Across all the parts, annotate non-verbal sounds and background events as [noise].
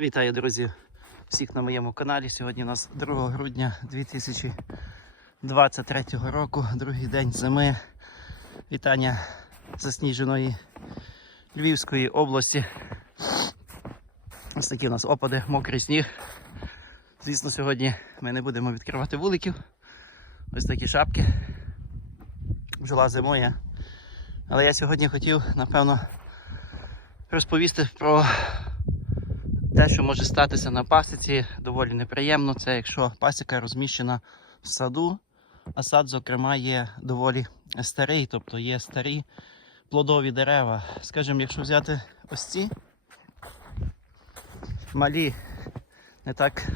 Вітаю, друзі, всіх на моєму каналі. Сьогодні у нас 2 грудня 2023 року, другий день зими. Вітання засніженої Львівської області. Ось такі у нас опади, мокрий сніг. Звісно, сьогодні ми не будемо відкривати вуликів. Ось такі шапки. Бджола зимує. Але я сьогодні хотів, напевно, розповісти про те, що може статися на пасіці, доволі неприємно. Це якщо пасіка розміщена в саду, а сад, зокрема, є доволі старий, тобто є старі плодові дерева. Скажімо, якщо взяти ось ці малі, не так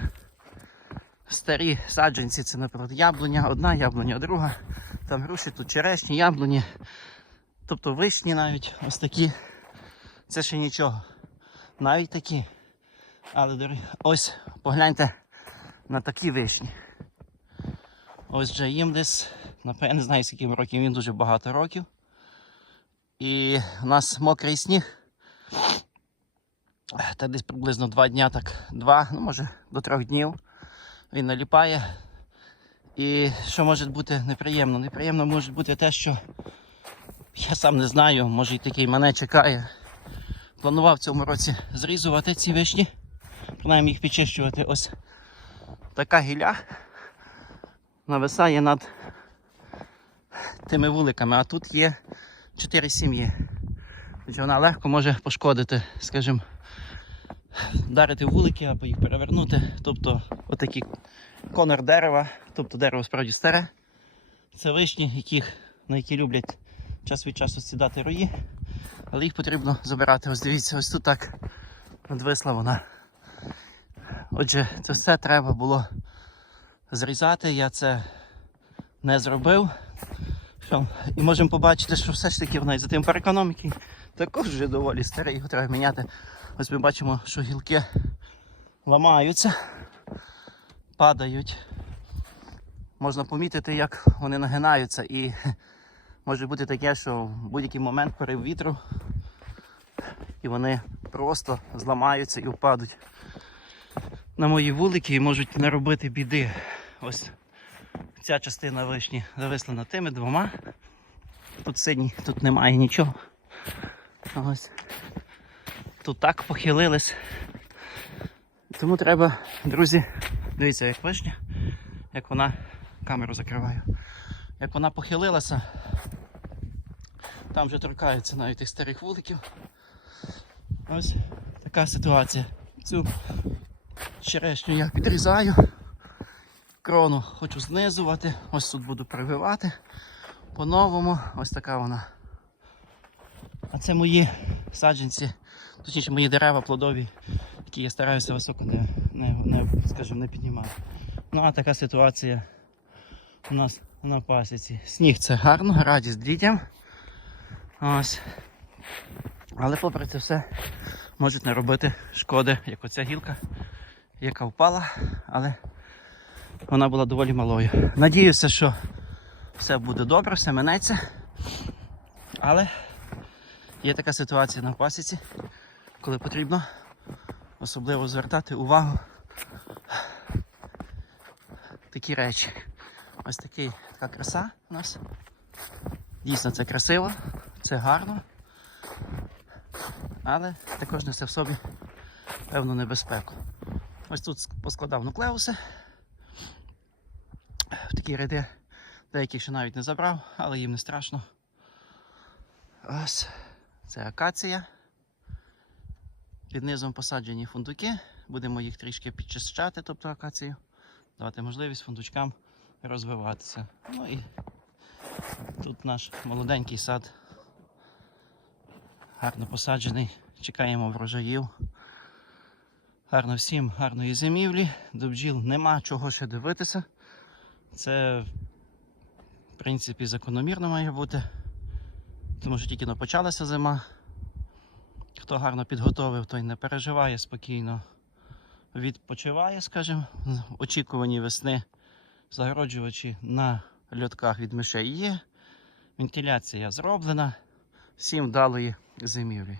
старі саджанці, це, наприклад, яблуня, одна яблуня, друга, там груші, тут черешні, яблуні, тобто вишні навіть ось такі. Це ще нічого. Навіть такі. Але дорогі, ось погляньте на такі вишні. Ось вже їм десь, напевно, не знаю, скільки років, він дуже багато років. І у нас мокрий сніг. Та десь приблизно два дня, так, два, ну може до трьох днів він наліпає. І що може бути неприємно? Неприємно може бути те, що я сам не знаю, може і такий мене чекає. Планував в цьому році зрізувати ці вишні, принаймні їх підчищувати. Ось така гілля нависає над тими вуликами, а тут є чотири сім'ї. Вона легко може пошкодити, скажімо, вдарити вулики або їх перевернути. Тобто отакі конор дерева, тобто дерево справді старе. Це вишні, яких, на які люблять час від часу сідати рої. Але їх потрібно забирати. Ось дивіться, ось тут так надвисла вона. Отже, це все треба було зрізати. Я це не зробив. Що? І можемо побачити, що все ж таки вона і за тим економіки також вже доволі старий, його треба міняти. Ось ми бачимо, що гілки ламаються, падають. Можна помітити, як вони нагинаються і [laughs] може бути таке, що в будь-який момент порив вітру і вони просто зламаються і впадуть на мої вулики і можуть наробити біди. Ось ця частина вишні зависла над тими двома. Тут синій, тут немає нічого. Ось. Тут так похилились. Тому треба, друзі, дивіться, як вишня, як вона, камеру закриваю, як вона похилилася, там вже торкаються навіть тих старих вуликів. Ось така ситуація. Цю черешню я підрізаю, крону хочу знизувати, ось тут буду прививати по-новому. Ось така вона. А це мої саджанці, точніше мої дерева плодові, які я стараюся високо не, не, не, скажімо, не піднімати. Ну а така ситуація у нас на пасіці. Сніг це гарно, радість дітям. Ось. Але попри це все можуть наробити шкоди, як оця гілка, яка впала, але вона була доволі малою. Надіюся, що все буде добре, все минеться. Але є така ситуація на пасіці, коли потрібно особливо звертати увагу такі речі. Ось такий, така краса у нас. Дійсно це красиво, це гарно, але також несе в собі певну небезпеку. Ось тут поскладав нуклеуси. В такі ряди деякі ще навіть не забрав, але їм не страшно. Ось це акація. Під низом посаджені фундуки. Будемо їх трішки підчищати, тобто акацію, давати можливість фундучкам розвиватися. Ну і Тут наш молоденький сад гарно посаджений. Чекаємо врожаїв. Гарно всім, гарної зимівлі. До бджіл нема чого ще дивитися. Це, в принципі, закономірно має бути. Тому що тільки почалася зима. Хто гарно підготовив, той не переживає спокійно. Відпочиває, скажімо, в очікуванні весни. Загороджувачі на льотках від мишей є. Вентиляція зроблена. Всім вдалої зимівлі.